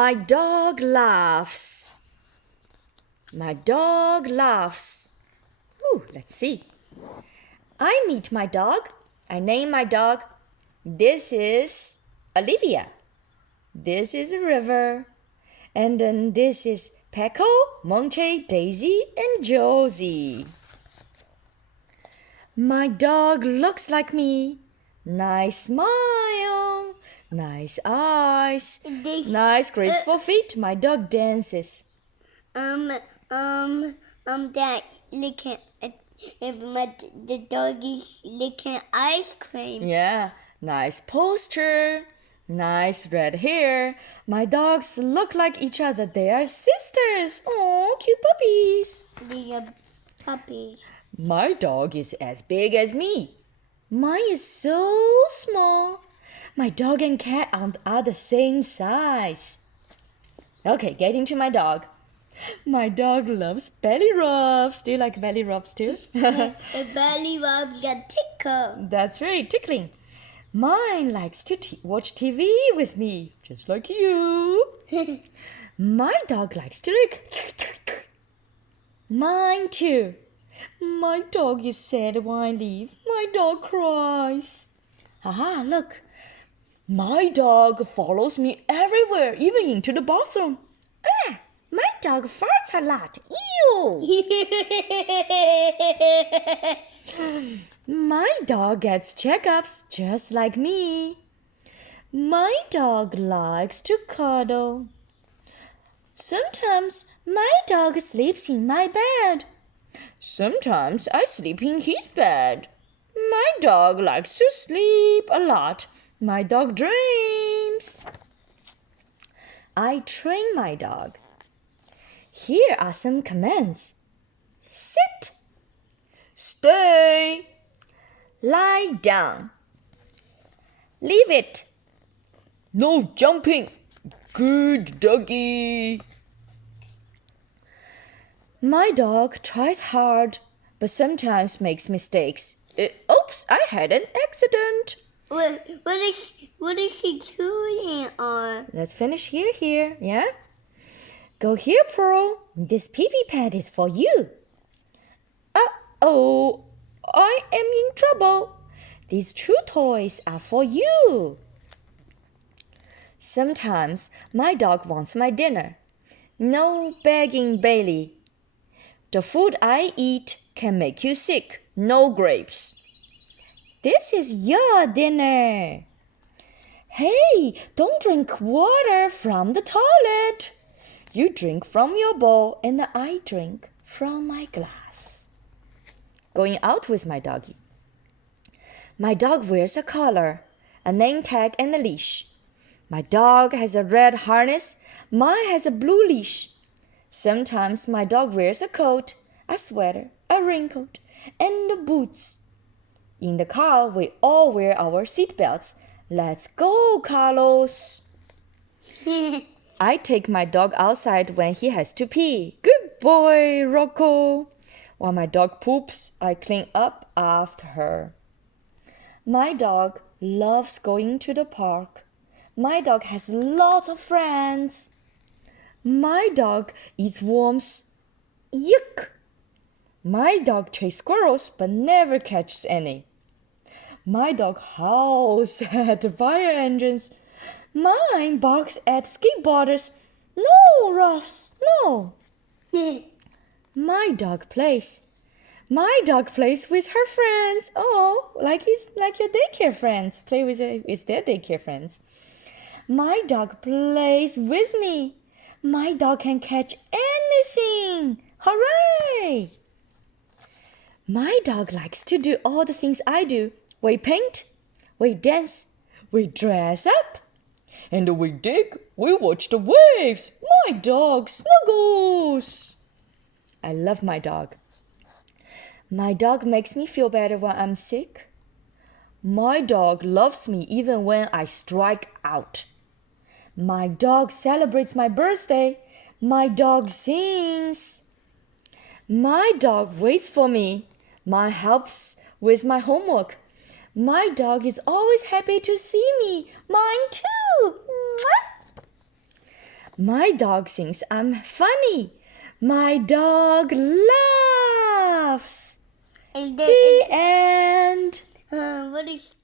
My dog laughs. My dog laughs. Ooh, let's see. I meet my dog. I name my dog. This is Olivia. This is a river. And then this is Pecco, Monche, Daisy, and Josie. My dog looks like me. Nice smile. Nice eyes. Nice graceful feet. My dog dances. That licking. The dog is licking ice cream. Yeah, nice posture. Nice red hair. My dogs look like each other. They are sisters. Oh, cute puppies. These are puppies. My dog is as big as me. Mine is so small. My dog and cat are the same size. Okay, getting to my dog. My dog loves belly rubs. Do you like belly rubs too? The belly rubs are tickle. That's right, tickling. Mine likes to watch TV with me, just like you. My dog likes to lick. Mine too. My dog is sad when I leave. My dog cries. Haha, look. My dog follows me everywhere, even into the bathroom. Ah, my dog farts a lot. Ew! My dog gets checkups just like me. My dog likes to cuddle. Sometimes my dog sleeps in my bed. Sometimes I sleep in his bed. My dog likes to sleep a lot. My dog dreams. I train my dog. Here are some commands. Sit. Stay. Lie down. Leave it. No jumping. Good doggy. My dog tries hard, but sometimes makes mistakes. Oops, I had an accident. What is he chewing on? Let's finish here, yeah? Go here, Pearl. This pee-pee pad is for you. Uh-oh, I am in trouble. These chew toys are for you. Sometimes my dog wants my dinner. No begging, Bailey. The food I eat can make you sick. No grapes. This is your dinner. Hey, don't drink water from the toilet. You drink from your bowl and I drink from my glass. Going out with my doggy. My dog wears a collar, a name tag, and a leash. My dog has a red harness. Mine has a blue leash. Sometimes my dog wears a coat, a sweater, a raincoat, and boots. In the car, we all wear our seatbelts. Let's go, Carlos. I take my dog outside when he has to pee. Good boy, Rocco. While my dog poops, I clean up after her. My dog loves going to the park. My dog has lots of friends. My dog eats worms. Yuck! My dog chases squirrels but never catches any. My dog howls at fire engines. Mine barks at skateboarders. No, Ruffs, no. My dog plays. My dog plays with her friends. Oh, like your daycare friends. Play with their daycare friends. My dog plays with me. My dog can catch anything. Hooray! My dog likes to do all the things I do. We paint, we dance, we dress up, and we dig, we watch the waves. My dog snuggles. I love my dog. My dog makes me feel better when I'm sick. My dog loves me even when I strike out. My dog celebrates my birthday. My dog sings. My dog waits for me. Mine helps with my homework. My dog is always happy to see me. Mine too. My dog thinks I'm funny. My dog laughs. And The end. what is